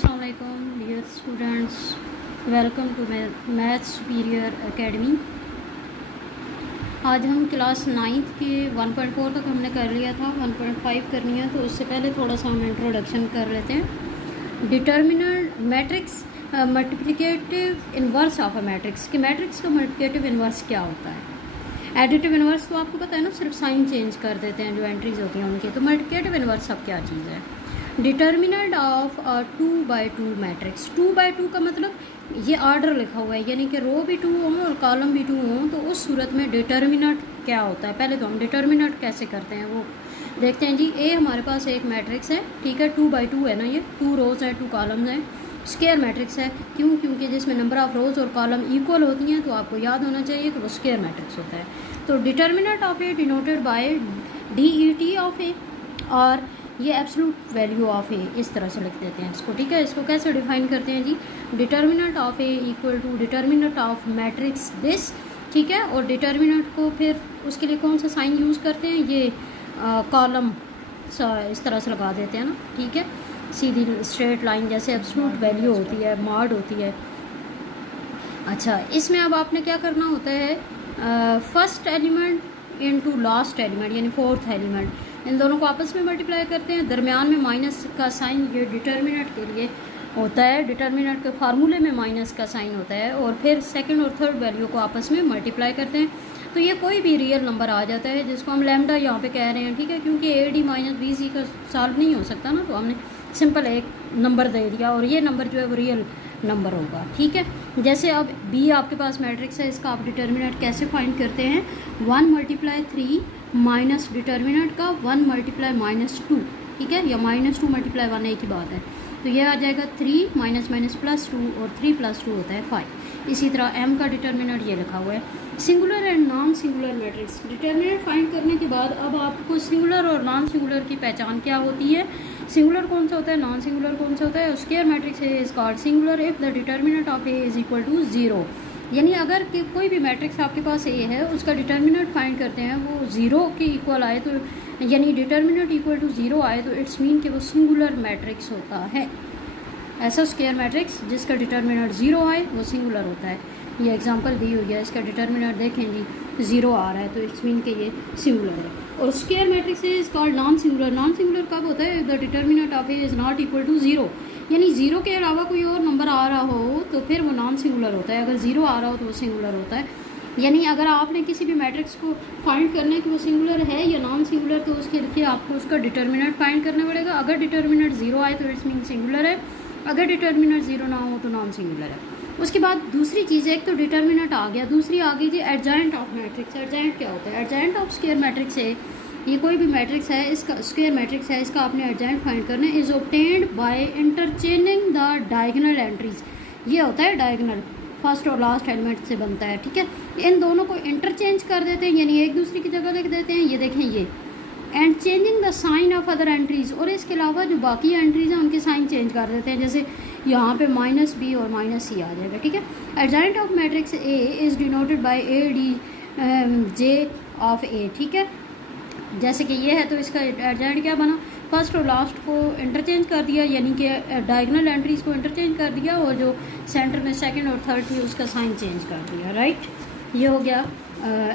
अस्सलाम वालेकुम dear students, welcome to Math Superior Academy. आज हम क्लास 9th के 1.4 तक हमने कर लिया था, 1.5 करनी है, तो उससे पहले थोड़ा सा हम इंट्रोडक्शन कर लेते हैं। Determinant matrix multiplicative inverse of a matrix कि मैट्रिक्स का मल्टीप्लिकेटिव इन्वर्स क्या होता है। एडिटिव इन्वर्स तो आपको पता है ना, सिर्फ साइन चेंज कर देते हैं जो एंट्रीज होती हैं उनकी। तो मल्टीप्लिकेटिव इन्वर्स अब क्या चीज़ है। Determinant of a 2x2 matrix. 2x2 का मतलब ये आर्डर लिखा हुआ है, यानी कि रो भी 2 हों और कॉलम भी 2 हों, तो उस सूरत में डिटर्मिनेंट क्या होता है। पहले तो हम डिटर्मिनेंट कैसे करते हैं वो देखते हैं जी। ए हमारे पास एक मैट्रिक्स है, ठीक है, 2x2 है ना, ये 2 रोज़ हैं 2 कॉलम्स हैं। स्क्वायर मैट्रिक्स है, क्यों? क्योंकि जिसमें नंबर ऑफ रोज़ और कॉलम इक्वल होती हैं, तो आपको याद होना चाहिए कि वो स्क्वायर मैट्रिक्स होता है। तो determinant of A denoted by DET of A, और ये एब्सोल्यूट वैल्यू ऑफ ए, इस तरह से लिख देते हैं इसको, ठीक है। इसको कैसे डिफाइन करते हैं जी। Determinant of A equal to determinant of matrix this, ठीक है। और डिटर्मिनेंट को फिर उसके लिए कौन सा साइन यूज़ करते हैं, ये कॉलम इस तरह से लगा देते हैं ना, ठीक है, सीधी स्ट्रेट लाइन जैसे एब्सोल्यूट वैल्यू होती है, मॉड होती है। अच्छा, इसमें अब आपने क्या करना होता है, first element into last element यानी फोर्थ एलिमेंट, इन दोनों को आपस में मल्टीप्लाई करते हैं। दरमियान में माइनस का साइन ये डिटर्मिनेंट के लिए होता है, डिटर्मिनेंट के फार्मूले में माइनस का साइन होता है, और फिर सेकंड और थर्ड वैल्यू को आपस में मल्टीप्लाई करते हैं। तो ये कोई भी रियल नंबर आ जाता है जिसको हम लैम्डा यहाँ पे कह रहे हैं, ठीक है, क्योंकि AD माइनस BC का सॉल्व नहीं हो सकता ना, तो हमने सिंपल एक नंबर दे दिया और ये नंबर जो है वो रियल नंबर होगा, ठीक है। जैसे अब B आपके पास मैट्रिक्स है, इसका आप डिटर्मिनेंट कैसे फाइंड करते हैं। 1 × 3 माइनस डिटर्मिनेंट का 1 × -2, ठीक है, या -2 × 1 एक ही बात है। तो ये आ जाएगा 3 माइनस माइनस +2 और 3 + 2 होता है 5। इसी तरह M का डिटर्मिनेंट ये लिखा हुआ है। Singular and non singular matrix, determinant find करने के बाद अब आपको सिंगुलर और नॉन सिंगुलर की पहचान क्या होती है, सिंगुलर कौन सा होता है, नॉन सिंगुलर कौन सा होता है। स्क्वायर मैट्रिक्स है is called singular if the determinant of A is equal to 0, यानी अगर कि कोई भी मैट्रिक्स आपके पास ए है, उसका डिटर्मिनेंट फाइंड करते हैं, वो 0 के इक्वल आए, तो यानी डिटर्मिनेंट इक्वल टू 0 आए, तो इट्स मीन कि वो सिंगुलर मैट्रिक्स होता है। ऐसा स्क्वायर मैट्रिक्स जिसका डिटर्मिनेंट 0 आए वो सिंगुलर होता है। ये एग्जांपल दी हुई है, इसका डिटर्मिनेंट देखें जी 0 आ रहा है, तो इट्स मीन कि ये सिंगुलर है। और square matrix is called non singular. Non singular कब होता है, the determinant of A is not equal to 0, यानी 0 के अलावा कोई और नंबर आ रहा हो तो फिर वो नॉन सिंगुलर होता है। अगर 0 आ रहा हो तो वो सिंगुलर होता है। यानी अगर आपने किसी भी मैट्रिक्स को फाइंड करना है कि वो सिंगुलर है या नॉन सिंगुलर, तो उसके लिए आपको उसका डिटर्मिनेंट फाइंड करना पड़ेगा। अगर डिटर्मिनेंट 0 आए तो इट्स मीन सिंगुलर है, अगर डिटर्मिनेंट 0 ना हो तो नॉन सिंगुलर है। उसके बाद दूसरी चीज़ है, एक तो डिटर्मिनेंट आ गया, दूसरी आ गई जी एडजॉइंट ऑफ मैट्रिक्स। एडजॉइंट क्या होता है, एडजॉइंट ऑफ स्क्वायर मैट्रिक्स है, ये कोई भी मैट्रिक्स है, इसका स्क्वायर मैट्रिक्स है, इसका आपने एडजॉइंट फाइंड करना है। Is obtained by interchanging the diagonal entries, ये होता है डायगोनल, फर्स्ट और लास्ट एलिमेंट से बनता है, ठीक है। इन दोनों को इंटरचेंज कर देते हैं, यानी एक दूसरे की जगह लिख देते हैं, ये देखें ये, and changing the sign of other entries, और इसके अलावा जो बाकी एंट्रीज हैं उनके साइन चेंज कर देते हैं, जैसे यहाँ पे -B और -C आ जाएगा, ठीक है। Adjoint of matrix A is denoted by ADJ of A, ठीक है। जैसे कि ये है, तो इसका एडजॉइंट क्या बना, फर्स्ट और लास्ट को इंटरचेंज कर दिया, यानी कि डायगोनल एंट्रीज को इंटरचेंज कर दिया, और जो सेंटर में सेकंड और थर्ड थी उसका साइन चेंज कर दिया, राइट। ये हो गया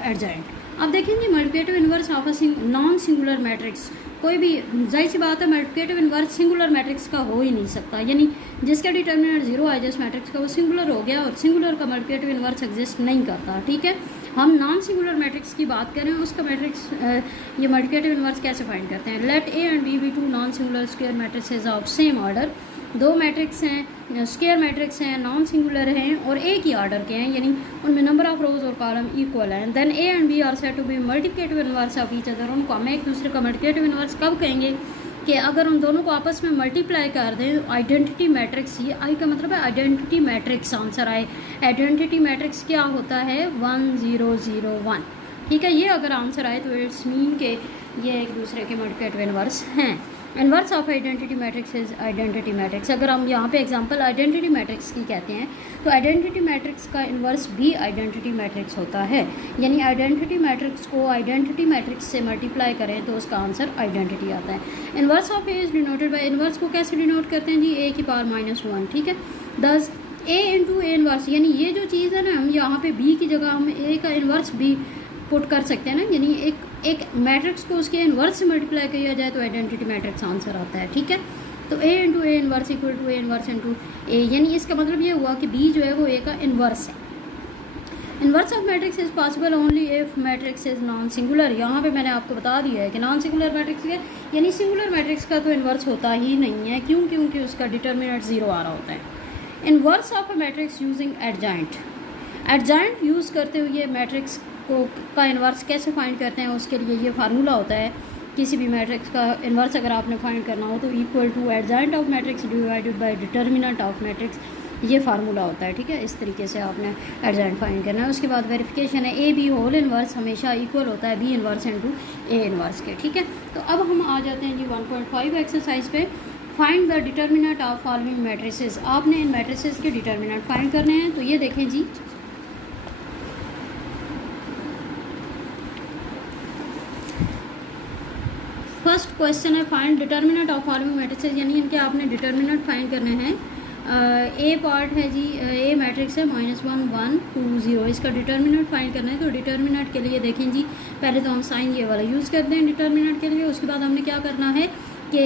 एडजॉइंट। अब देखेंगे multiplicative inverse of a non singular matrix. कोई भी जाहिर सी बात है, मल्टीप्लिकेटिव इन्वर्स सिंगुलर मैट्रिक्स का हो ही नहीं सकता, यानी जिसका डिटर्मिनेंट 0 आए जिस मैट्रिक्स का, वो सिंगुलर हो गया, और सिंगुलर का मल्टीप्लिकेटिव इन्वर्स एग्जिस्ट नहीं करता, ठीक है। हम नॉन सिंगुलर मैट्रिक्स की बात करें, उसका मैट्रिक्स ये मल्टीप्लिकेटिव इन्वर्स कैसे फाइंड करते हैं। Let A and B be 2 non singular square matrices of same order. दो मैट्रिक्स हैं, स्क्वायर मैट्रिक्स हैं, नॉन सिंगुलर हैं और एक ही ऑर्डर के हैं, यानी उनमें नंबर ऑफ रोज और कॉलम इक्वल हैं। Then A and B are said to be multiplicative inverse of each other. उनको हम एक दूसरे का मल्टीप्लिकेटिव इन्वर्स कब कहेंगे कि अगर उन दोनों को आपस में मल्टीप्लाई कर दें। आइडेंटिटी मैट्रिक्स, ये आई का मतलब है आइडेंटिटी मैट्रिक्स आंसर आए। आइडेंटिटी मैट्रिक्स क्या होता है, 1 0 0 1, ठीक है। ये अगर आंसर आए तो इट्स मीन के ये एक दूसरे के मल्टीप्लिकेटिव इन्वर्स हैं। Inverse of identity matrix is identity matrix. अगर हम यहाँ पे एग्जांपल आइडेंटिटी मैट्रिक्स की कहते हैं तो आइडेंटिटी मैट्रिक्स का इन्वर्स भी आइडेंटिटी मैट्रिक्स होता है। यानी आइडेंटिटी मैट्रिक्स को आइडेंटिटी मैट्रिक्स से मल्टीप्लाई करें तो उसका आंसर आइडेंटिटी आता है। Inverse of A is denoted by, inverse को कैसे डिनोट करते हैं जी, ए की पावर -1, ठीक है। दस ए इंटू ए इन्वर्स, यानी ये जो चीज़ है ना, हम यहाँ पे बी की जगह हम ए का इन्वर्स भी पुट कर सकते हैं ना, यानी एक मैट्रिक्स को उसके इन्वर्स से मल्टीप्लाई किया जाए तो आइडेंटिटी मैट्रिक्स आंसर आता है, ठीक है। तो A into A inverse equal to A inverse into A, यानी इसका मतलब ये हुआ कि बी जो है वो ए का इन्वर्स है। Inverse of matrix is possible only if matrix is non singular. यहाँ पे मैंने आपको बता दिया है कि नॉन सिंगुलर मैट्रिक्स है, यानी सिंगुलर मैट्रिक्स का तो इन्वर्स होता ही नहीं है। क्यों? क्योंकि उसका डिटर्मिनेंट 0 आ रहा होता है। Inverse of a matrix using adjoint, adjoint use करते हुए मैट्रिक्स को का इन्वर्स कैसे फाइंड करते हैं, उसके लिए ये फार्मूला होता है। किसी भी मैट्रिक्स का इन्वर्स अगर आपने फाइंड करना हो तो equal to adjoint of matrix divided by determinant of matrix, ये फार्मूला होता है, ठीक है। इस तरीके से आपने एडजॉइंट फाइंड करना है। उसके बाद वेरिफिकेशन है, ए बी होल इन्वर्स हमेशा इक्वल होता है B inverse into A inverse के, ठीक है। तो अब हम आ जाते हैं जी 1.5 एक्सरसाइज पे। Find the determinant of following matrices. आपने इन मैट्रिसेस के डिटर्मिनेंट फाइंड करने हैं। तो ये देखें जी, फर्स्ट क्वेश्चन है find determinant of following matrices, यानी इनके आपने डिटर्मिनेंट फाइंड करने हैं। ए पार्ट है जी, ए मैट्रिक्स है -1 1 2 0, इसका डिटर्मिनेंट फाइंड करना है। तो डिटर्मिनेंट के लिए देखें जी, पहले तो हम साइन ये वाला यूज़ करते हैं डिटर्मिनेंट के लिए। उसके बाद हमने क्या करना है कि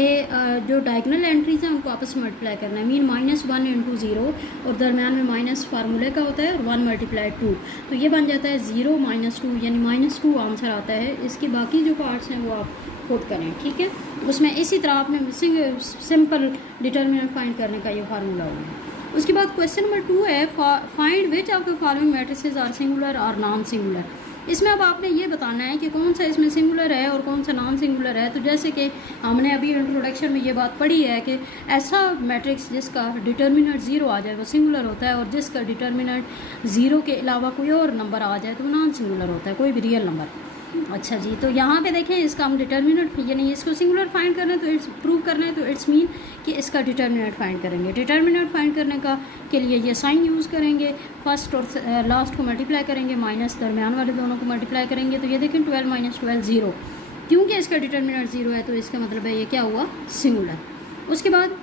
जो डायगोनल एंट्रीज हैं उनको आपस में मल्टीप्लाई करना है। मीन -1 इंटू 0 और दरम्यान में माइनस फार्मूले का होता है और 1 × 2, तो ये बन जाता है 0 -2, यानी -2 आंसर आता है। इसके बाकी जो पार्ट्स हैं वो आप पुट करें, ठीक है। उसमें इसी तरह आपने सिंपल डिटर्मिनेंट फाइंड करने का ये फार्मूला होगा। उसके बाद क्वेश्चन नंबर 2 है find which of the following matrices are singular और नॉन सिंगुलर। इसमें अब आपने ये बताना है कि कौन सा इसमें सिंगुलर है और कौन सा नॉन सिंगुलर है। तो जैसे कि हमने अभी इंट्रोडक्शन में ये बात पढ़ी है कि ऐसा मैट्रिक्स जिसका डिटर्मिनेंट 0 आ जाए वो सिंगुलर होता है, और जिसका डिटर्मिनेंट 0 के अलावा कोई और नंबर आ जाए तो वो नॉन सिंगुलर होता है, कोई भी रियल नंबर। अच्छा जी, तो यहाँ पे देखें इसका हम डिटर्मिनेंट, यानी इसको सिंगुलर फाइंड करना है तो इट्स प्रूव करना है, तो इट्स मीन कि इसका डिटर्मिनेंट फाइंड करेंगे। डिटर्मिनेंट फाइंड करने का के लिए ये साइन यूज़ करेंगे, फर्स्ट और लास्ट को मल्टीप्लाई करेंगे, माइनस दरमियान वाले दोनों को मल्टीप्लाई करेंगे। तो ये देखें 12 - 12 0, क्योंकि इसका डिटर्मिनेंट 0 है तो इसका मतलब है ये क्या हुआ, सिंगुलर। उसके बाद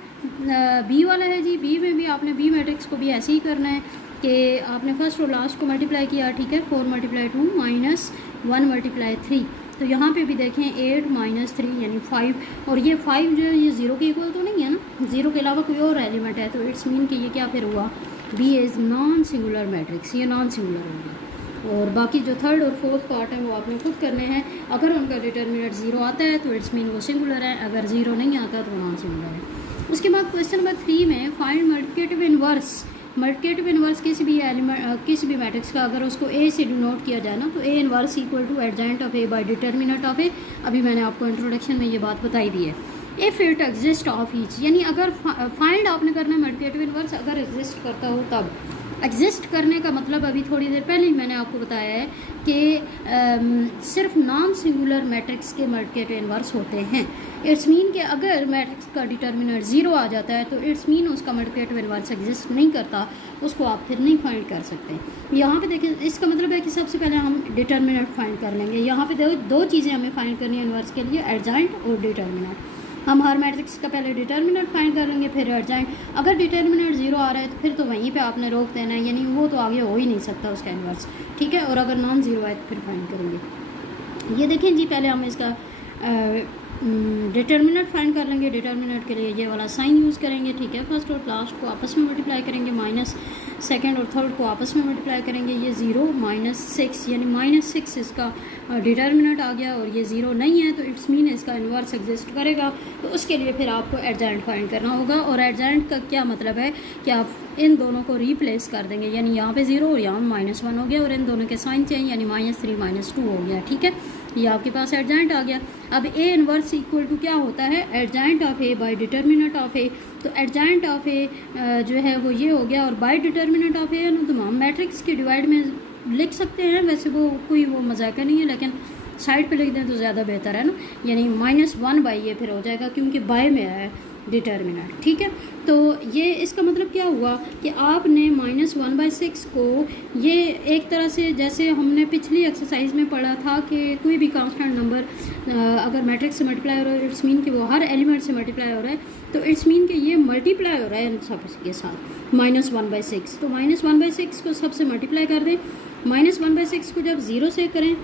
बी वाला है जी, बी में भी आपने बी मैट्रिक्स को भी ऐसे ही करना है कि आपने फर्स्ट और लास्ट को मल्टीप्लाई किया, ठीक है। 4 × 2 -1 × 3, तो यहाँ पे भी देखें 8 - 3 यानी 5, और ये 5 जो है ये 0 के इक्वल तो नहीं है ना, 0 के अलावा कोई और एलिमेंट है, तो इट्स मीन कि ये क्या फिर हुआ, B is non singular matrix, ये नॉन सिंगुलर होगा। और बाकी जो थर्ड और फोर्थ पार्ट है वो आपने खुद करने हैं। अगर उनका डिटर्मिनेंट 0 आता है तो इट्स मीन वो सिंगुलर है, अगर 0 नहीं आता तो वो नॉन सिंगुलर है। उसके बाद क्वेश्चन नंबर 3 में find multiplicative inverse. Multiplicative inverse किसी भी एलिमेंट किसी भी मैट्रिक्स का अगर उसको ए से डिनोट किया जाए ना, तो A inverse equal to adjoint of A by determinant of A. अभी मैंने आपको इंट्रोडक्शन में ये बात बताई दी है। If it exist of each, यानी अगर फाइंड आपने करना है मल्टीप्लिकेटिव इन्वर्स अगर एग्जिस्ट करता हो तब। एग्जिस्ट करने का मतलब अभी थोड़ी देर पहले ही मैंने आपको बताया है कि सिर्फ नॉन सिंगुलर मैट्रिक्स के मल्टीप्लिकेटिव इन्वर्स होते हैं। इट्स मीन कि अगर मैट्रिक्स का डिटर्मिनेंट 0 आ जाता है तो इट्स मीन उसका मल्टीप्लिकेटिव इन्वर्स एग्जिस्ट नहीं करता, उसको आप फिर नहीं फाइंड कर सकते। यहाँ पे देखिए इसका मतलब है कि सबसे पहले हम डिटर्मिनेंट फाइंड कर लेंगे। यहाँ पे दो चीज़ें हमें फाइंड करनी है इन्वर्स के लिए, एडजॉइंट और डिटर्मिनेंट। हम हर मैट्रिक्स का पहले डिटर्मिनेंट फाइंड कर लेंगे, फिर एडजॉइंट। अगर डिटर्मिनेंट 0 आ रहा है तो फिर तो वहीं पे आपने रोक देना है, यानी वो तो आगे हो ही नहीं सकता उसका इन्वर्स, ठीक है। और अगर नॉन 0 आए तो फिर फाइंड करेंगे। ये देखें जी, पहले हम इसका डिटर्मिनेंट फाइंड कर लेंगे। डिटर्मिनेंट के लिए ये वाला साइन यूज़ करेंगे, ठीक है। फर्स्ट और लास्ट को आपस में मल्टीप्लाई करेंगे, माइनस सेकंड और थर्ड को आपस में मल्टीप्लाई करेंगे। ये 0 -6 यानी -6 इसका डिटर्मिनेंट आ गया, और ये 0 नहीं है तो इट्स मीन इसका इन्वर्स एग्जिस्ट करेगा। तो उसके लिए फिर आपको एडजॉइंट फाइंड करना होगा। और एडजॉइंट का क्या मतलब है कि आप इन दोनों को रिप्लेस कर देंगे, यानी यहाँ पे 0 और यहाँ -1 हो गया, और इन दोनों के साइन चेंज यानी -3 - 2 हो गया, ठीक है। ये आपके पास एडजॉइंट आ गया। अब ए इन्वर्स इक्वल टू क्या होता है, adjoint of A by determinant of A. तो एडजॉइंट ऑफ ए जो है वो ये हो गया, और बाय डिटर्मिनेंट ऑफ ए तो हम मैट्रिक्स के डिवाइड में लिख सकते हैं। वैसे वो कोई वो मजाक नहीं है, लेकिन साइड पे लिख दें तो ज़्यादा बेहतर है ना, यानी -1 ये फिर हो जाएगा क्योंकि बाय में आया है डिटर्मिनेंट, ठीक है। तो ये इसका मतलब क्या हुआ कि आपने -1/6 को ये एक तरह से, जैसे हमने पिछली एक्सरसाइज में पढ़ा था कि कोई भी कांस्टेंट नंबर अगर मैट्रिक्स से मल्टीप्लाई हो रहा है, इट्स मीन कि वो हर एलिमेंट से मल्टीप्लाई हो रहा है, तो इट्स मीन कि ये मल्टीप्लाई हो रहा है इन सब के साथ -1/6। तो -1/6 को सबसे मल्टीप्लाई कर दें, -1/6 को जब 0 से करें,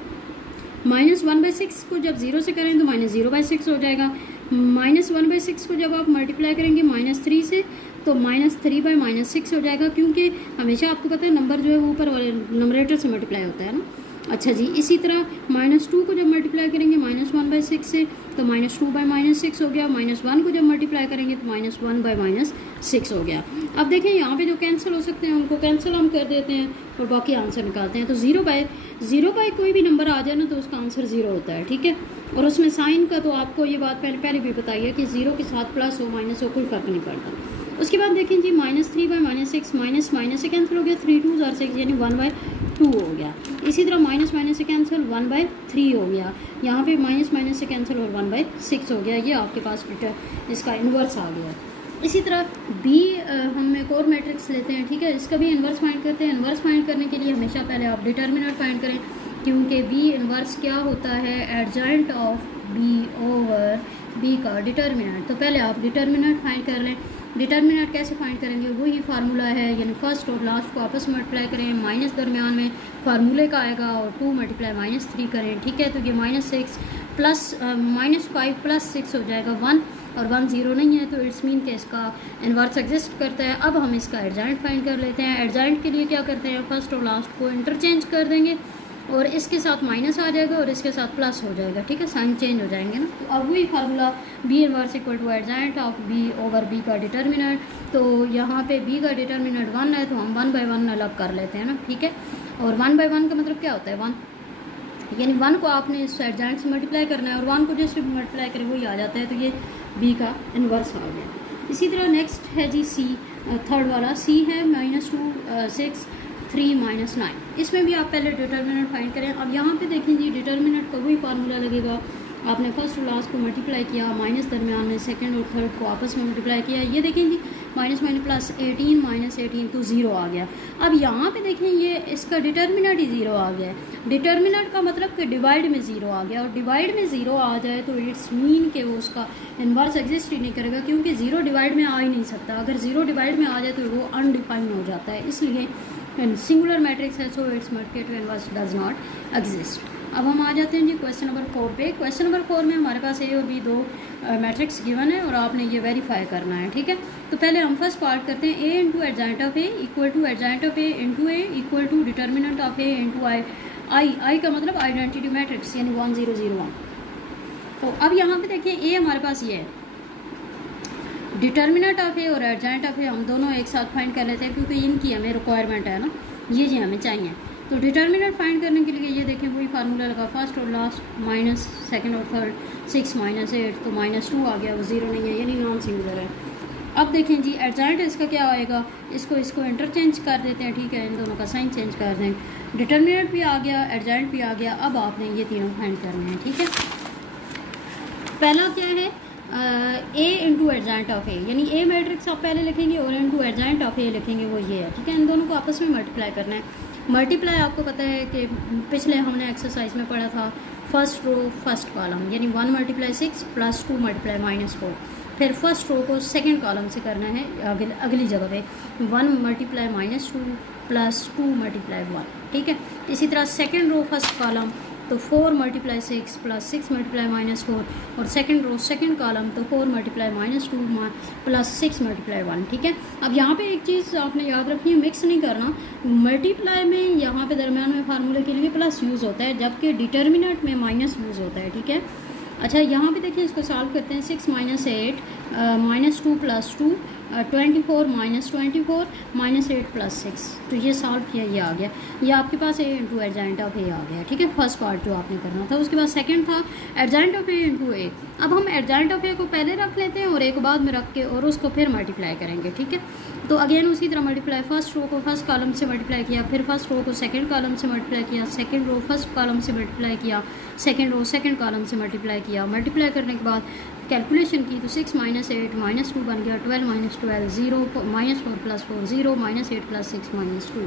-1/6 को जब 0 से करें तो -0/6 हो जाएगा। -1/6 को जब आप मल्टीप्लाई करेंगे -3 से तो -3/-6 हो जाएगा, क्योंकि हमेशा आपको पता है नंबर जो है वो ऊपर वाले नंबरेटर से मल्टीप्लाई होता है ना। अच्छा जी, इसी तरह -2 को जब मल्टीप्लाई करेंगे -1/6 से तो -2/-6 हो गया। -1 को जब मल्टीप्लाई करेंगे तो -1/-6 हो गया। अब देखें यहाँ पे जो कैंसिल हो सकते हैं उनको कैंसिल हम कर देते हैं और बाकी आंसर निकालते हैं। तो 0/0 कोई भी नंबर आ जाए ना तो उसका आंसर 0 होता है, ठीक है। और उसमें साइन का तो आपको ये बात पहले भी बताई है कि 0 के साथ प्लस हो माइनस हो कोई फ़र्क नहीं पड़ता। उसके बाद देखें जी -3/-6 माइनस से कैंसिल हो गया, 3 2 और 6 यानी 1/2 हो गया। इसी तरह माइनस से कैंसिल 1/3 हो गया, यहाँ पे माइनस से कैंसिल और 1/6 हो गया। ये आपके पास इसका इन्वर्स आ गया। इसी तरह बी हम एक और मैट्रिक्स लेते हैं, ठीक है, इसका भी इन्वर्स फाइंड करते हैं। इन्वर्स फाइंड करने के लिए हमेशा पहले आप डिटर्मिनेंट फाइंड करें, क्योंकि बी इन्वर्स क्या होता है, adjoint of B over B का डिटर्मिनेंट। तो पहले आप डिटर्मिनेंट फाइंड कर लें। डिटर्मिनेंट कैसे फाइंड करेंगे, वही फार्मूला है, यानी फर्स्ट और लास्ट को आपस में मल्टीप्लाई करें, माइनस दरमियान में फार्मूले का आएगा और 2 × -3 करें, ठीक है। तो ये -6 प्लस -5 + 6 हो जाएगा 1 और 1 0 नहीं है, तो इट्स मीन कि इसका इन्वर्स एग्जिस्ट करता है। अब हम इसका एडजॉइंट फाइंड कर लेते हैं। एडजॉइंट के लिए क्या करते हैं, फर्स्ट और लास्ट को इंटरचेंज कर देंगे और इसके साथ माइनस आ जाएगा और इसके साथ प्लस हो जाएगा, ठीक है, साइन चेंज हो जाएंगे ना। तो अब वही formula B inverse equal to adjoint of B over B का डिटर्मिनेंट। तो यहाँ पे बी का डिटर्मिनेंट 1 है तो हम 1/1 अलग कर लेते हैं ना, ठीक है। और 1/1 का मतलब क्या होता है, 1 यानी 1 को आपने इस एडजॉइंट से मल्टीप्लाई करना है और 1 को जैसे मल्टीप्लाई करें वही आ जाता है, तो ये बी का इन्वर्स आ गया। इसी तरह नेक्स्ट है जी सी, थर्ड वाला सी है -2 6 3 -9। इसमें भी आप पहले डिटर्मिनेंट फाइंड करें। अब यहाँ पे देखें जी, डिटर्मिनेंट का वही फार्मूला लगेगा, आपने फर्स्ट और लास्ट को मल्टीप्लाई किया, माइनस दरमियान में सेकंड और थर्ड को आपस में मल्टीप्लाई किया। ये देखें जी -18 -18 तो 0 आ गया। अब यहाँ पे देखें ये इसका डिटर्मिनेंट ही 0 आ गया है। डिटर्मिनेंट का मतलब कि डिवाइड में 0 आ गया, और डिवाइड में 0 आ जाए तो इट्स मीन कि वो उसका इन्वर्स एग्जिस्ट ही नहीं करेगा, क्योंकि 0 डिवाइड में आ ही नहीं सकता। अगर 0 डिवाइड में आ जाए तो वो अनडिफाइंड हो जाता है, इसलिए सिंगुलर मैट्रिक्स है, so it's multiplicative inverse does not exist. अब हम आ जाते हैं जी क्वेश्चन नंबर 4 पे। क्वेश्चन नंबर 4 में हमारे पास ए और बी दो मैट्रिक्स गिवन है और आपने ये वेरीफाई करना है, ठीक है। तो पहले हम फर्स्ट पार्ट करते हैं, A into adjoint of A equal to adjoint of A into A equal to determinant of A into I का मतलब आइडेंटिटी मैट्रिक्स यानी 1 0 0 1। तो अब यहाँ पे देखिए ए हमारे पास ये है, डिटर्मिनेंट ऑफ ए और एडजॉइंट ऑफ ए हम दोनों एक साथ फाइंड कर लेते हैं, क्योंकि इनकी हमें रिक्वायरमेंट है ना, ये जी हमें चाहिए। तो डिटर्मिनेंट फाइंड करने के लिए ये देखें वही फार्मूला लगा, फर्स्ट और लास्ट माइनस सेकंड और थर्ड 6 -8 तो -2 आ गया, वो 0 नहीं है यानी नॉन सिंगुलर है। अब देखें जी एडजॉइंट इसका क्या आएगा, इसको इंटरचेंज कर देते हैं, ठीक है, इन दोनों का साइन चेंज कर दें। डिटर्मिनेंट भी आ गया, एडजॉइंट भी आ गया। अब आपने ये तीनों फाइंड करने हैं, ठीक है। पहला क्या है, ए इंटू एडजॉइंट ऑफ ए, यानी ए मैट्रिक्स आप पहले लिखेंगे और इंटू एडजॉइंट ऑफ ए लिखेंगे, वो ये है, ठीक है। इन दोनों को आपस में मल्टीप्लाई करना है। मल्टीप्लाई आपको पता है कि पिछले हमने एक्सरसाइज में पढ़ा था, फर्स्ट रो फर्स्ट कॉलम यानी 1 × 6 + 2 × -4, फिर फर्स्ट रो को सेकंड कॉलम से करना है अगली जगह पे 1 × -2 + 2 × 1, ठीक है। इसी तरह सेकंड रो फर्स्ट कॉलम तो 4 × 6 + 6 × -4, और सेकंड रो सेकंड कॉलम तो 4 × -2 + 6 × 1, ठीक है। अब यहाँ पे एक चीज़ आपने याद रखनी है, मिक्स नहीं करना। मल्टीप्लाई में यहाँ पे दरमियान में फार्मूले के लिए प्लस यूज़ होता है, जबकि डिटर्मिनेंट में माइनस यूज़ होता है, ठीक है। अच्छा यहाँ पे देखिए, इसको सॉल्व करते हैं। 6 - 8 -2 + 2 24 माइनस 24 माइनस 8 प्लस 6, तो ये सॉल्व किया, ये आ गया, ये आपके पास ए इंटू एडजेंट ऑफ ए आ गया, ठीक है, फर्स्ट पार्ट जो आपने करना था। उसके बाद सेकंड था एडजेंट ऑफ ए इंटू ए। अब हम एडजेंट ऑफ ए को पहले रख लेते हैं और एक बाद में रख के और उसको फिर मल्टीप्लाई करेंगे, ठीक है। तो अगेन उसी तरह मल्टीप्लाई, फर्स्ट रो को फर्स्ट कॉलम से मल्टीप्लाई किया, फिर फर्स्ट रो को सेकंड कॉलम से मल्टीप्लाई किया, सेकंड रो फर्स्ट कॉलम से मल्टीप्लाई किया, सेकंड रो सेकंड कॉलम से मल्टीप्लाई किया। मल्टीप्लाई करने के बाद कैलकुलेशन की तो 6 माइनस 8 माइनस 2 बन गया, 12 minus 12 0, minus 4 plus 4 0, minus 8 plus 6 minus 2।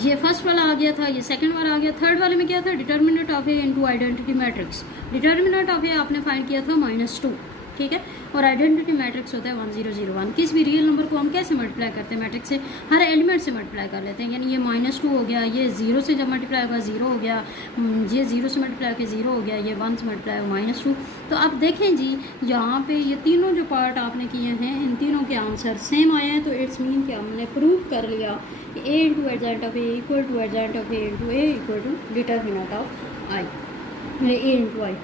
ये फर्स्ट वाला आ गया था, ये सेकंड वाला आ गया। थर्ड वाले में क्या था, determinant of A into identity matrix. Determinant of A आपने फाइंड किया था -2, ठीक है, और आइडेंटिटी मैट्रिक्स होता है 1 0 0 1। किस भी रियल नंबर को हम कैसे मल्टीप्लाई करते हैं, मैट्रिक्स से, हर एलिमेंट से मल्टीप्लाई कर लेते हैं। यानी ये -2 हो गया, ये 0 से जब मल्टीप्लाई होगा 0 हो गया, ये 0 से मल्टीप्लाई होकर 0 हो गया, ये 1 से मल्टीप्लाई हो -2। तो आप देखें जी, यहाँ पे ये तीनों जो पार्ट आपने किए हैं, इन तीनों के आंसर सेम आए हैं। तो इट्स मीन कि हमने प्रूव कर लिया कि A into adjoint of A equal to adjoint of A into A equal to determinant of I, A into I.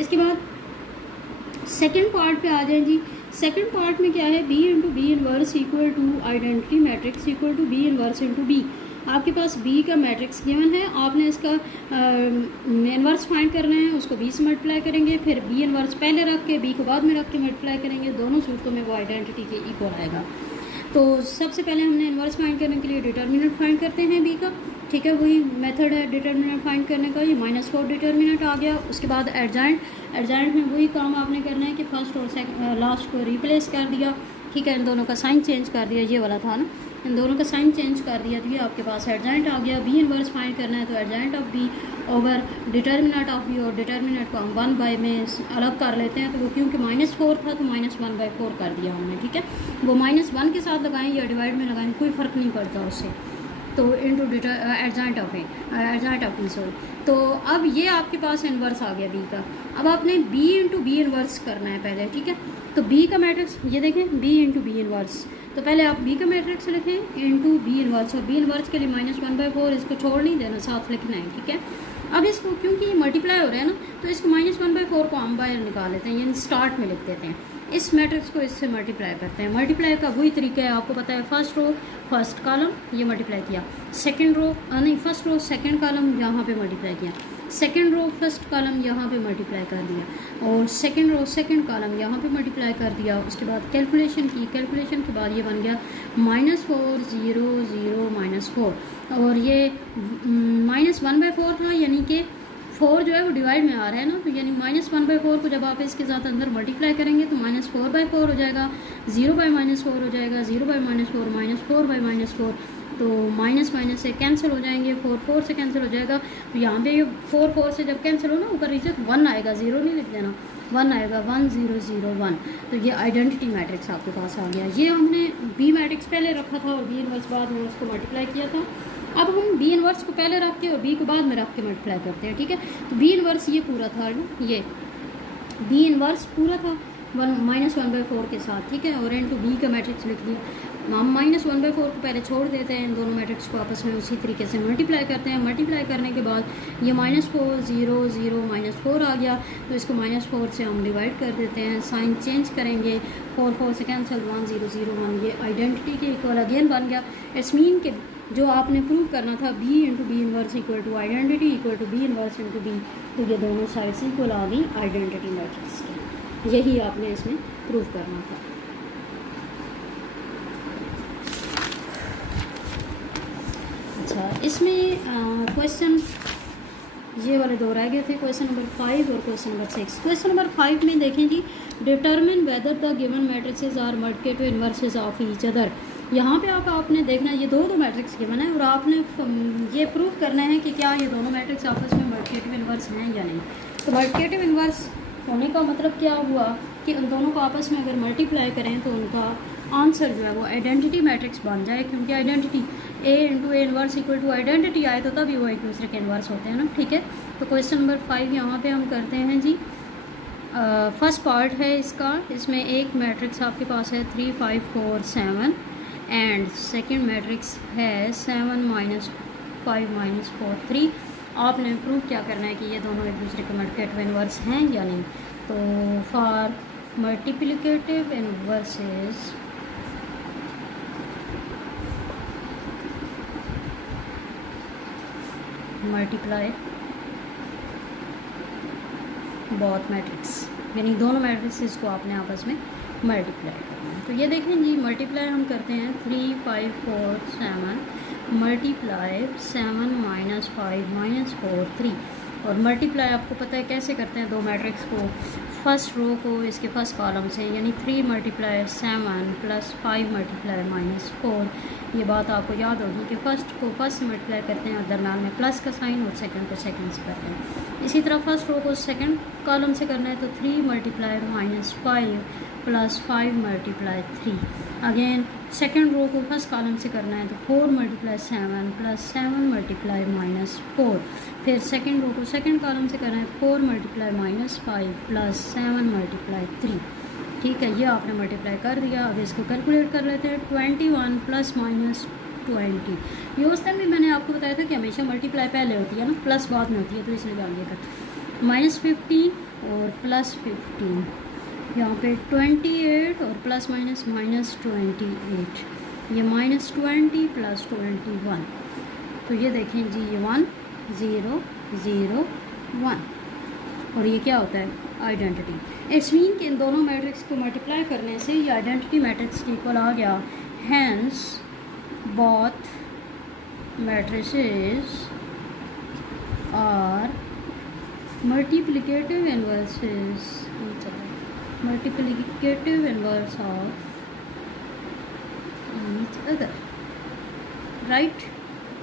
इसके बाद सेकेंड पार्ट पे आ जाए जी। सेकेंड पार्ट में क्या है, B into B inverse equal to identity matrix equal to B inverse into B. आपके पास B का मैट्रिक्स गिवन है, आपने इसका इनवर्स फाइंड करना है, उसको बी से मल्टीप्लाई करेंगे, फिर बी इनवर्स पहले रख के बी को बाद में रख के मल्टीप्लाई करेंगे, दोनों सूरतों में वो आइडेंटिटी के इक्वल आएगा। तो सबसे पहले हमने इनवर्स फाइंड करने के लिए डिटर्मिनेंट फाइंड करते हैं बी का, ठीक है, वही मेथड है डिटर्मिनेंट फाइंड करने का। ये -4 डिटर्मिनेंट आ गया। उसके बाद एडजेंट में वही काम आपने करना है कि फर्स्ट और लास्ट को रिप्लेस कर दिया, ठीक है, इन दोनों का साइन चेंज कर दिया, ये वाला था ना, इन दोनों का साइन चेंज कर दिया, तो ये आपके पास एडजेंट आ गया। बी इनवर्स फाइंड करना है तो adjoint of B over determinant of B, और डिटर्मिनेंट को हम 1 में अलग कर लेते हैं, तो वो क्योंकि -4 था तो -1/4 कर दिया हमने, ठीक है। वो -1 के साथ लगाएं या डिवाइड में लगाएं, कोई फ़र्क नहीं पड़ता उससे। तो into adjoint of A, adjoint of B, sorry. तो अब ये आपके पास इन्वर्स आ गया बी का। अब आपने बी इंटू बी इन्वर्स करना है पहले, ठीक है। तो बी का मैट्रिक्स ये देखें, बी इंटू बी इन्वर्स, तो पहले आप बी का मैट्रिक्स लिखें इंटू बी इन्वर्स, और बी इन्वर्स के लिए -1/4, इसको छोड़ नहीं देना, साथ लिखना है, ठीक है। अब इसको क्योंकि ये मल्टीप्लाई हो रहा है ना, तो इसको -1/4 को हम बाहर निकाल लेते हैं, यानी स्टार्ट में लिख देते हैं। इस मैट्रिक्स को इससे मल्टीप्लाई करते हैं। मल्टीप्लाई का वही तरीका है, आपको पता है, फर्स्ट रो फर्स्ट कॉलम ये मल्टीप्लाई किया, सेकंड रो नहीं फर्स्ट रो सेकंड कॉलम यहाँ पे मल्टीप्लाई किया, सेकंड रो फर्स्ट कॉलम यहाँ पे मल्टीप्लाई कर दिया, और सेकंड रो सेकंड कॉलम यहाँ पे मल्टीप्लाई कर दिया। उसके बाद कैलकुलेशन की, कैलकुलेशन के बाद ये बन गया -4 0 0 -4, और ये -1/4 था, यानी कि 4 जो है वो डिवाइड में आ रहा है ना, तो यानी -1/4 को जब आप इसके साथ अंदर मल्टीप्लाई करेंगे तो -4/4 हो जाएगा, 0/-4 हो जाएगा, 0/-4 -4/-4, तो माइनस माइनस से कैंसिल हो जाएंगे, 4 4 से कैंसिल हो जाएगा। तो यहाँ पे 4 4 से जब कैंसिल हो ना, ऊपर नीचे 1 आएगा, 0 नहीं लिख देना, 1 आएगा, 1 0 0 1। तो ये आइडेंटिटी मैट्रिक्स आपके पास आ गया। ये हमने बी मैट्रिक्स पहले रखा था और बी इनवर्स बाद में उसको मल्टीप्लाई किया था। अब हम बी इनवर्स को पहले रख के और बी को बाद में रख के मल्टीप्लाई करते हैं, ठीक है। तो बी इनवर्स ये पूरा था, ये बी इनवर्स पूरा था -1/4 के साथ, ठीक है, और इनटू बी का मैट्रिक्स लिख दिया। हम -1/4 को पहले छोड़ देते हैं, इन दोनों मैट्रिक्स को आपस में उसी तरीके से मल्टीप्लाई करते हैं। मल्टीप्लाई करने के बाद ये -4 0 0 -4 आ गया, तो इसको -4 से हम डिवाइड कर देते हैं, साइन चेंज करेंगे, 4 4 से कैंसिल, 1 0 0 1, ये आइडेंटिटी के इक्वल अगेन बन गया। इट्स मीन के जो आपने प्रूव करना था B into B inverse equal to identity equal to B inverse into B, तो ये दोनों साइड्स इक्वल आ गई आइडेंटिटी मैट्रिक्स के। यही आपने इसमें प्रूव करना था। अच्छा, इसमें क्वेश्चन ये वाले दो रह गए थे, क्वेश्चन नंबर 5 और क्वेश्चन नंबर 6। क्वेश्चन नंबर 5 में देखें जी, determine whether the given matrices are multiplicative inverses of each other. यहाँ पे आपने देखना है, ये दो मैट्रिक्स गिवन है और आपने ये प्रूव करना है कि क्या ये दोनों मैट्रिक्स आपस में मल्टीप्लिकेटिव इनवर्स हैं या नहीं। तो मल्टीप्लिकेटिव इनवर्स होने का मतलब क्या हुआ कि उन दोनों को आपस में अगर मल्टीप्लाई करें तो उनका आंसर जो है वो आइडेंटिटी मैट्रिक्स बन जाए, क्योंकि identity A into A inverse equal to identity आए तो तभी वो एक दूसरे के इनवर्स होते हैं ना, ठीक है। तो क्वेश्चन नंबर 5 यहाँ पे हम करते हैं जी। फर्स्ट पार्ट है इसका, इसमें एक मैट्रिक्स आपके पास है 3 5 4 7 एंड सेकेंड मैट्रिक्स है 7 -5 -4 3। आपने प्रूव क्या करना है कि ये दोनों एक दूसरे के मल्टीप्लिकेटिव इनवर्स हैं या नहीं। तो for multiplicative inverses multiply both matrix, यानी दोनों मैट्रिक्स को आपने आपस में मल्टीप्लाई करना है। तो ये देखें जी, मल्टीप्लाई हम करते हैं 3 5 4 7 मल्टीप्लाई 7 माइनस 5 माइनस 4 3। और मल्टीप्लाई आपको पता है कैसे करते हैं दो मैट्रिक्स को, फर्स्ट रो को इसके फर्स्ट कॉलम से, यानी 3 मल्टीप्लाई 7 प्लस 5 मल्टीप्लाई माइनस 4। ये बात आपको याद होगी कि फर्स्ट को फर्स्ट से मल्टीप्लाई करते हैं और दरम्यान में प्लस का साइन, और सेकंड को सेकंड से करते हैं। इसी तरह फर्स्ट रो को सेकंड कॉलम से करना है तो 3 multiply minus 5 plus 5 multiply 3। Again second row को फर्स्ट कॉलम से करना है तो 4 मल्टीप्लाई 7 प्लस 7 मल्टीप्लाई माइनस 4। फिर सेकंड रो को सेकंड कॉलम से करना है 4 मल्टीप्लाई माइनस 5 प्लस 7 मल्टीप्लाई 3। ठीक है, ये आपने मल्टीप्लाई कर दिया। अब इसको कैलकुलेट कर लेते हैं। 21 प्लस माइनस 20। ये उस टाइम भी मैंने आपको बताया था कि हमेशा मल्टीप्लाई पहले होती है ना, प्लस बाद में होती है, तो इसलिए डाल दिया कर। माइनस 15 और प्लस 15, यहाँ पे 28 और प्लस माइनस माइनस 28, ये माइनस 20 प्लस 21। तो ये देखें जी, ये 1 0 0 1, और ये क्या होता है आइडेंटिटी। इट्स मीन कि इन दोनों मैट्रिक्स को मल्टीप्लाई करने से ये आइडेंटिटी मैट्रिक्स की इक्वल आ गया। Hence both matrices are multiplicative inverses, multiplicative inverse of each other, right.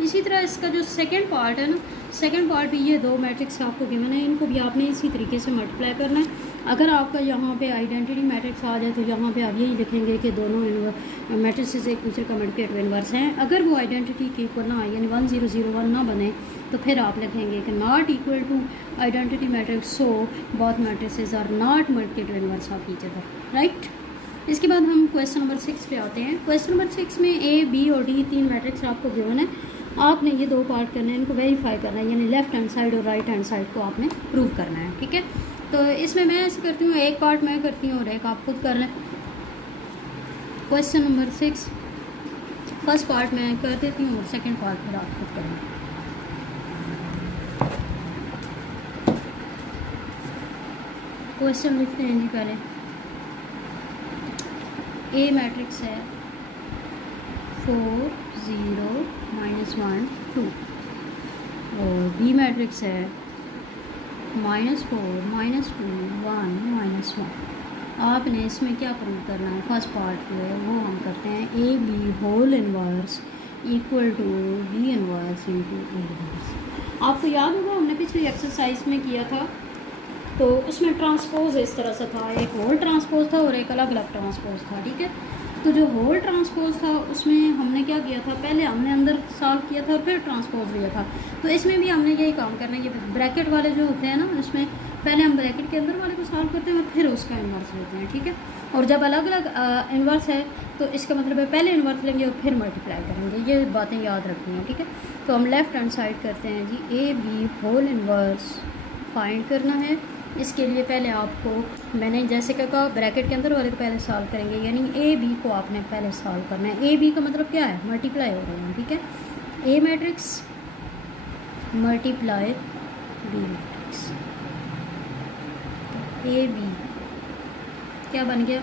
इसी तरह इसका जो सेकंड पार्ट है ना, सेकंड पार्ट भी ये दो मैट्रिक्स आपको गिवन है, इनको भी आपने इसी तरीके से मल्टीप्लाई करना है। अगर आपका यहाँ पे आइडेंटिटी मैट्रिक्स आ जाए तो यहाँ पे आप यही लिखेंगे कि दोनों मैट्रिक्स एक दूसरे का मल्टीप्लिकेटिव इनवर्स हैं। अगर वो आइडेंटिटी के इक्वल ना आए, यानी 1 0 0 1 ना बने, तो फिर आप लिखेंगे कि not equal to identity matrix, so both matrices are not multiplicative inverse of each other, right. इसके बाद हम क्वेश्चन नंबर 6 पे आते हैं। क्वेश्चन नंबर 6 में ए, बी और डी 3 मैट्रिक्स आपको गिवन है। आपने ये दो पार्ट करने हैं, इनको वेरीफाई करना है, यानी लेफ्ट हैंड साइड और राइट हैंड साइड को आपने प्रूव करना है, ठीक है। तो इसमें मैं ऐसे करती हूँ, एक पार्ट मैं करती हूँ और एक आप खुद कर लें। क्वेश्चन नंबर 6 फर्स्ट पार्ट मैं कर देती हूँ और सेकंड पार्ट फिर आप खुद करें। क्वेश्चन लिखते हैं जी पहले। ए मैट्रिक्स है 4 0 -1 2, और बी मैट्रिक्स है -4 -2 1 -1। आपने इसमें क्या प्रूव करना है, फर्स्ट पार्ट जो है वो हम करते हैं A B whole inverse equal to B inverse into A inverse. आपको याद होगा हमने पिछली एक्सरसाइज में किया था, तो उसमें ट्रांसपोज इस तरह से था, एक होल ट्रांसपोज था और एक अलग अलग ट्रांसपोज था, ठीक है। तो जो होल ट्रांसपोज था उसमें हमने क्या किया था, पहले हमने अंदर सॉल्व किया था और फिर ट्रांसपोज लिया था। तो इसमें भी हमने यही काम करना है, ये ब्रैकेट वाले जो होते हैं ना, उसमें पहले हम ब्रैकेट के अंदर वाले को सॉल्व करते हैं और फिर उसका इन्वर्स लेते हैं, ठीक है। और जब अलग अलग इन्वर्स है तो इसका मतलब है पहले इन्वर्स लेंगे और फिर मल्टीप्लाई करेंगे, ये बातें याद रखनी है, ठीक है। तो हम लेफ्ट हैंड साइड करते हैं जी, A B whole inverse find करना है। इसके लिए पहले आपको मैंने जैसे कहा ब्रैकेट के अंदर वाले को पहले सॉल्व करेंगे, यानी ए बी को आपने पहले सॉल्व करना है। ए बी का मतलब क्या है, मल्टीप्लाई हो रहे हैं, ठीक है। A matrix multiply B matrix, A B क्या बन गया,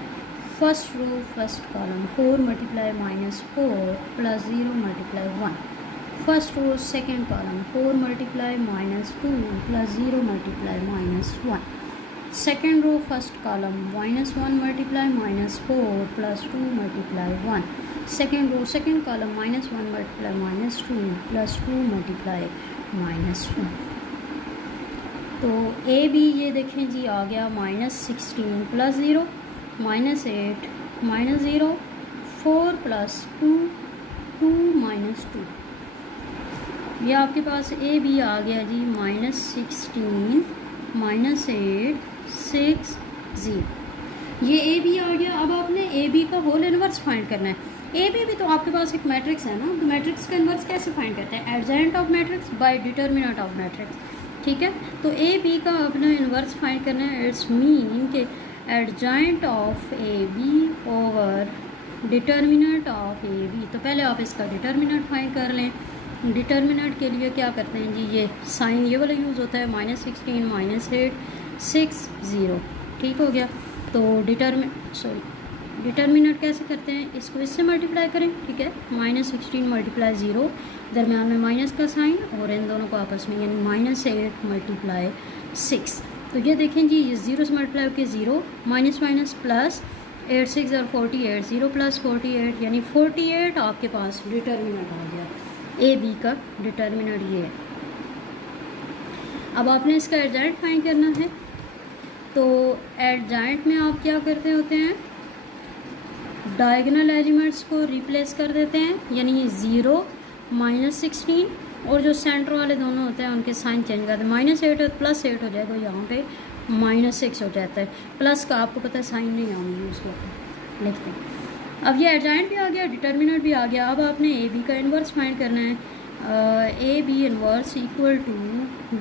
first row first column 4 multiply -4 plus 0 multiply 1। First row second column 4 multiply -2 plus 0 multiply -1। Second row first column -1 multiply -4 plus 2 multiply 1। Second row second column -1 multiply -2 plus 2 multiply -1। तो A B ये देखें जी आ गया -16 plus 0 -8 -0 4 plus 2 2 -2। ये आपके पास A B आ गया जी -16 -8 6 0। ये A B आ गया। अब आपने ए बी का होल इनवर्स फाइंड करना है। ए बी भी तो आपके पास एक मैट्रिक्स है ना, तो मैट्रिक्स का इनवर्स कैसे फाइंड करते हैं, एडजेंट of matrix bye determinant of matrix, ठीक है। तो ए बी का अपना इनवर्स फाइंड करना है। इट्स मीन कि adjoint of A B over determinant of A B. तो पहले आप इसका डिटर्मिनेंट फाइंड कर लें। डिटर्मिनेंट के लिए क्या करते हैं जी, ये साइन ये वाला यूज़ होता है, -16 -8 6 0। ठीक हो गया। तो डिटर्मिनेंट कैसे करते हैं, इसको इससे मल्टीप्लाई करें। ठीक है, -16 × 0, दरम्यान में माइनस का साइन और इन दोनों को आपस में, यानी -8 × 6। तो ये देखें जी, ये 0 से मल्टीप्लाई होकर 0 माइनस माइनस प्लस 8 6 और 48 0 + 48, यानी 48 आपके पास डिटर्मिनेंट आ गया। ए बी का डिटर्मिनेंट ये है। अब आपने इसका एडजॉइंट फाइंड करना है। तो एडजॉइंट में आप क्या करते होते हैं, डायगोनल एलिमेंट्स को रिप्लेस कर देते हैं, यानी 0 -16 और जो सेंटर वाले दोनों होते हैं उनके साइन चेंज करते हैं। -8 और +8 हो जाएगा, यहाँ पे -6 हो जाता है। प्लस का आपको पता है साइन नहीं आऊँगी, उसको लिखते हैं। अब ये एडजॉइंट भी आ गया, डिटर्मिनेंट भी आ गया। अब आपने ए बी का इन्वर्स फाइंड करना है। A B inverse equal to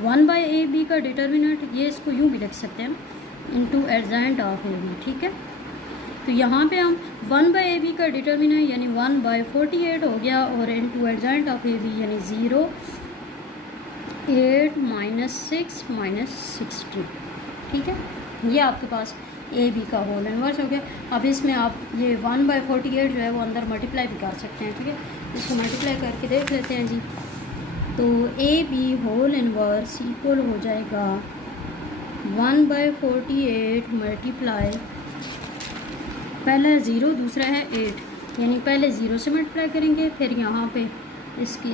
1/AB का डिटर्मिनेंट, ये इसको यूँ भी लिख सकते हैं, into adjoint of A B. ठीक है, तो यहाँ पे हम 1/AB का डिटर्मिनेंट यानी 1/48 हो गया और into adjoint of A B यानी 0 8 -6 -16। ठीक है, ये आपके पास ए बी का होल इन्वर्स हो गया। अब इसमें आप ये 1/48 जो है वो अंदर मल्टीप्लाई भी कर सकते हैं। ठीक है, इसको मल्टीप्लाई करके देख लेते हैं जी। तो A B whole inverse equal हो जाएगा 1/48 मल्टीप्लाई, पहला है 0, दूसरा है 8, यानी पहले 0 से मल्टीप्लाई करेंगे, फिर यहाँ पे इसकी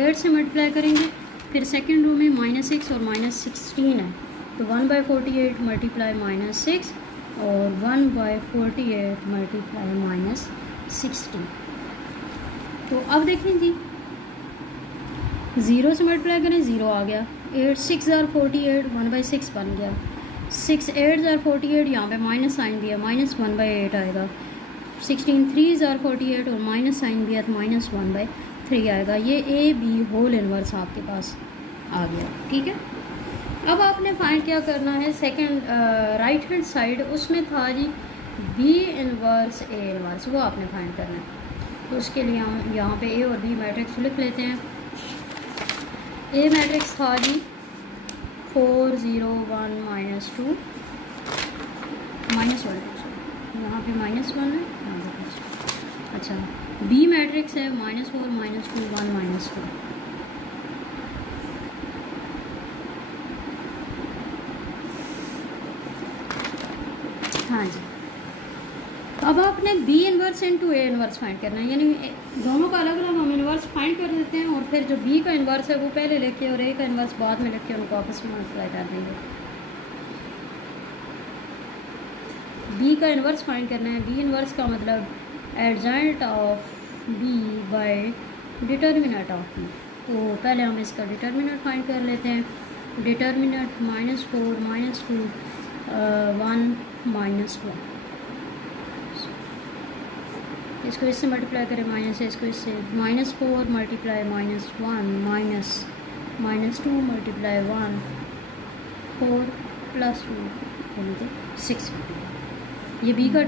8 से मल्टीप्लाई करेंगे, फिर सेकंड रो में -6 और -16 है। तो 1/48 मल्टीप्लाई -6 और 1/48 मल्टीप्लाई -16। तो अब देखें जी, 0 से मल्टीप्लाई करें, 0 आ गया, 8 6 * 48 1/6 बन गया, 6 8 * 48, यहाँ पे माइनस साइन भी है, -1/8 आएगा। 16 3 * 48 और माइनस साइन भी है, तो -1/3 आएगा। ये ए बी होल इन्वर्स आपके पास आ गया। ठीक है, अब आपने फाइंड क्या करना है, सेकंड राइट हैंड साइड, उसमें था G B inverse A inverse, वो आपने फाइंड करना है। तो उसके लिए हम यहाँ पे ए और बी मैट्रिक्स लिख लेते हैं। ए मैट्रिक्स था जी 4 0 1 -2 -1, यहाँ पे -1 है, अच्छा। बी मैट्रिक्स है -4 -2 1 -2। हाँ जी, तो अब आपने B inverse into A inverse find करना है, यानी दोनों का अलग अलग हम इन्वर्स फाइंड कर देते हैं और फिर जो बी का इन्वर्स है वो पहले लेके और ए का इन्वर्स बाद में लेके उनको आपस में मल्टीप्लाई कर देंगे। बी का इन्वर्स फाइंड करना है। बी इन्वर्स का मतलब adjoint of B by determinant of B. तो पहले हम इसका डिटर्मिनेंट फाइंड कर लेते हैं। डिटर्मिनेंट -4 -2 1 -1, इसको इससे मल्टीप्लाई करें, माइनस है, इसको इससे -4 मल्टीप्लाई -1 -2 मल्टीप्लाई 1 4 + 2 यानी कि 6। ये बी का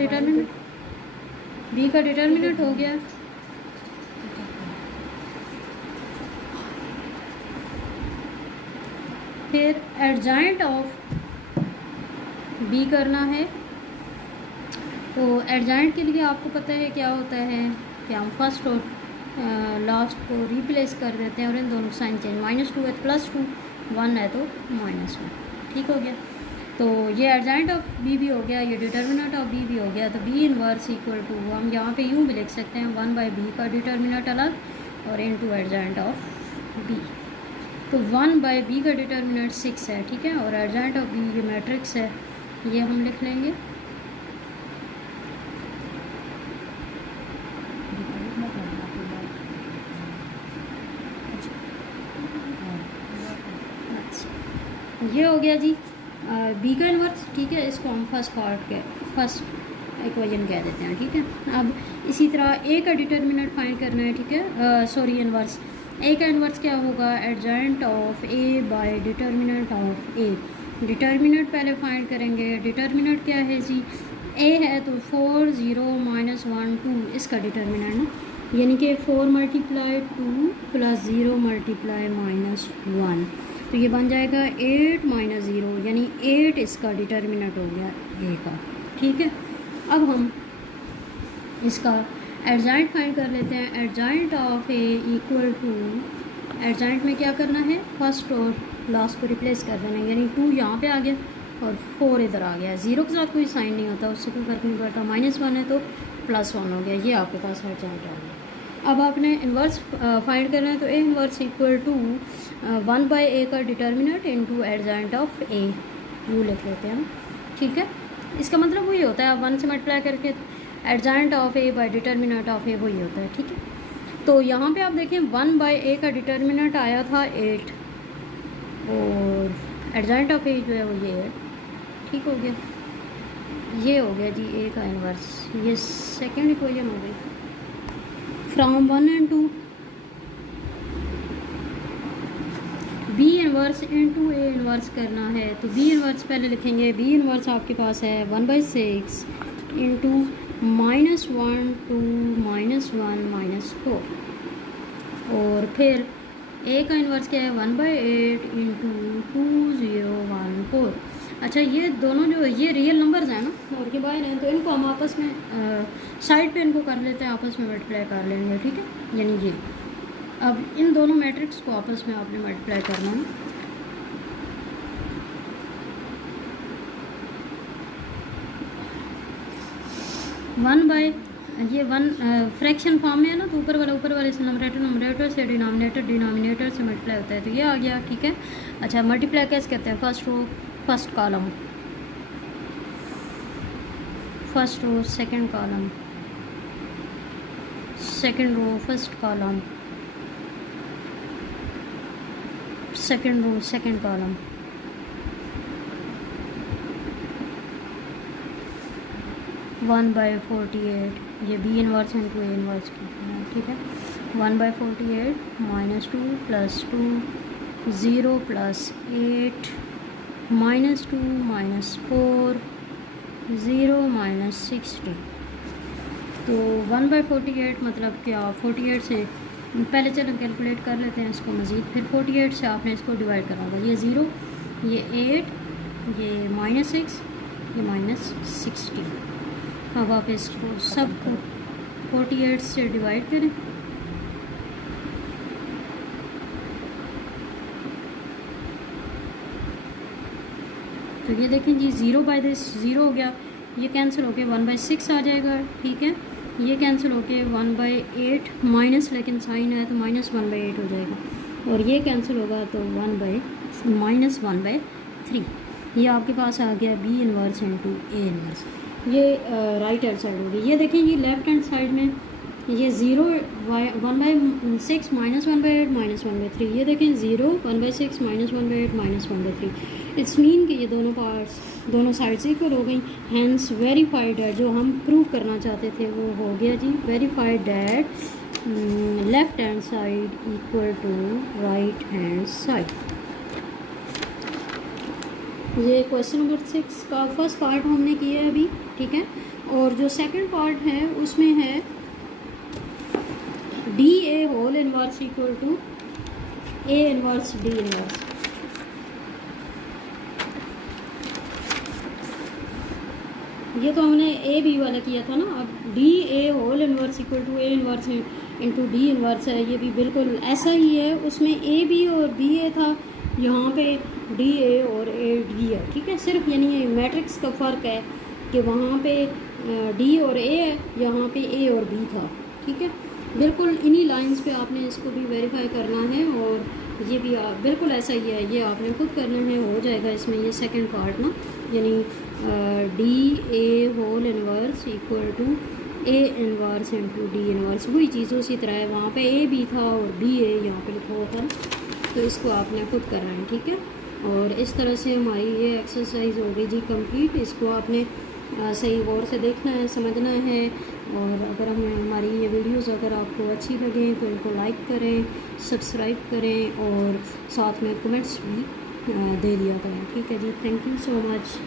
डिटर्मिनेंट हो गया। फिर एडजॉइंट ऑफ बी करना है। तो एडजॉइंट के लिए आपको पता है क्या होता है कि हम फर्स्ट और लास्ट को रिप्लेस कर देते हैं और इन दोनों साइन चेंज, -2 है तो +2, 1 है तो -1। ठीक हो गया, तो ये एडजॉइंट ऑफ बी भी हो गया, ये डिटर्मिनेंट ऑफ बी भी हो गया। तो बी इन्वर्स इक्वल टू हम यहाँ पे यूँ भी लिख सकते हैं 1/b का डिटर्मिनेंट अलग और इनटू एडजॉइंट ऑफ बी। तो 1/b का डिटर्मिनेंट 6 है, ठीक है, और एडजॉइंट ऑफ बी ये मैट्रिक्स है, ये हम लिख लेंगे। ये हो गया जी बी का इन्वर्स। ठीक है, इसको हम फर्स्ट इक्वेशन कह देते हैं। ठीक है, अब इसी तरह ए का डिटर्मिनेंट फाइंड करना है। ठीक है, सॉरी इन्वर्स। ए का इन्वर्स क्या होगा, adjoint of A by determinant of A. Determinant पहले फाइंड करेंगे। डिटर्मिनेंट क्या है जी, ए है तो 4 0 -1 2 इसका डिटर्मिनेंट ना, यानी कि 4 × 2 + 0 × -1, तो ये बन जाएगा 8 - 0 यानी 8 इसका डिटर्मिनेंट हो गया ए का। ठीक है, अब हम इसका एडजॉइंट फाइंड कर लेते हैं। Adjoint of A equal to, adjoint में क्या करना है, फर्स्ट और लास्ट को रिप्लेस कर देना है, यानी 2 यहाँ पे आ गया और 4 इधर आ गया। 0 के साथ कोई साइन नहीं होता, उससे कोई फ़र्क नहीं पड़ता। -1 है तो +1 हो गया, ये आपके पास एडजॉइंट आ गया। अब आपने इन्वर्स फाइंड करना है, तो A inverse equal to 1/a का डिटर्मिनेंट इनटू एडजॉइंट ऑफ ए, यूँ लिख लेते हैं। ठीक है, इसका मतलब वही होता है, आप 1 से मल्टीप्लाई करके adjoint of A by determinant of A वही होता है। ठीक है, तो यहाँ पे आप देखें 1/a का डिटर्मिनेंट आया था 8 और एडजॉइंट ऑफ ए जो है वो ये है। ठीक हो गया, ये हो गया जी ए का इन्वर्स, ये सेकेंड इक्वेशन हो गई। फ्रॉम 1 और 2 B inverse into A inverse करना है, तो बी इन्वर्स पहले लिखेंगे। बी इन्वर्स आपके पास है 1/6 इंटू -1 2 -1 -4, और फिर ए का इन्वर्स क्या है 1/8 इंटू 2 0 1 4। अच्छा, ये दोनों जो ये रियल नंबर्स हैं ना और के बाहर हैं, तो इनको हम आपस में साइड पे इनको कर लेते हैं, आपस में मल्टीप्लाई कर लेंगे। ठीक है, यानी ये अब इन दोनों मैट्रिक्स को आपस में आपने मल्टीप्लाई करना है। ये 1 फ्रैक्शन फॉर्म में है ना, तो ऊपर वाले से नंबरेटर से डिनोमिनेटर से मल्टीप्लाई होता है, तो ये आ गया। ठीक है, अच्छा मल्टीप्लाई कैसे करते हैं, first row first column, first row second column, second row first column, second row second column, 1/48, ये B inverse into A inverse की। ठीक है, 1/48 -2 + 2 0 + 8 -2 -4 0 -60, तो 1/48 मतलब क्या, 48 से पहले चलो कैलकुलेट कर लेते हैं इसको मज़ीद, फिर 48 से आपने इसको डिवाइड करना होगा। ये 0, ये 8, ये -6, ये -60। अब आप इसको सबको 48 से डिवाइड करें, तो ये देखें जी 0/0 हो गया, ये कैंसिल होके 1/6 आ जाएगा। ठीक है, ये कैंसिल होके 1/8 माइनस, लेकिन साइन है तो -1/8 हो जाएगा, और ये कैंसिल होगा तो -1/3। ये आपके पास आ गया B inverse into A inverse. ये राइट हैंड साइड होगी। ये देखें ये लेफ्ट हैंड साइड में ये 0 1/6 -1/8 -1/3, ये देखें 0 1/6 -1/8 -1/3। इट्स मीन कि ये दोनों पार्ट्स दोनों साइड्स इक्वल हो गई, हैंस वेरीफाइड है, जो हम प्रूव करना चाहते थे वो हो गया जी। Verified that left hand side equal to right hand side. ये क्वेश्चन नंबर 6 का फर्स्ट पार्ट हमने किया है अभी। ठीक है, और जो सेकंड पार्ट है उसमें है D A whole inverse equal to A inverse D inverse. ये तो हमने ए बी वाला किया था ना, अब D A whole inverse equal to A inverse into D inverse है, ये भी बिल्कुल ऐसा ही है। उसमें ए बी और बी ए था, यहाँ पे डी ए और ए डी है। ठीक है, सिर्फ यानी ये मैट्रिक्स का फ़र्क है कि वहाँ पे डी और ए है, यहाँ पे ए और बी था। ठीक है, बिल्कुल इन्हीं लाइंस पे आपने इसको भी वेरीफाई करना है, और ये भी बिल्कुल ऐसा ही है, ये आपने खुद करना है, हो जाएगा इसमें ये सेकंड पार्ट ना, यानी D A whole inverse equal to A inverse into D inverse, वही चीज़ उसी तरह है, वहाँ पे ए बी था और बी ए यहाँ पे लिखा हुआ था, तो इसको आपने खुद करना है। ठीक है, और इस तरह से हमारी ये एक्सरसाइज हो गई जी कंप्लीट। इसको आपने सही गौर से देखना है, समझना है, और अगर हमारी ये वीडियोस अगर आपको अच्छी लगें तो इनको लाइक करें, सब्सक्राइब करें, और साथ में कमेंट्स भी दे दिया करें। ठीक है जी, थैंक यू सो मच।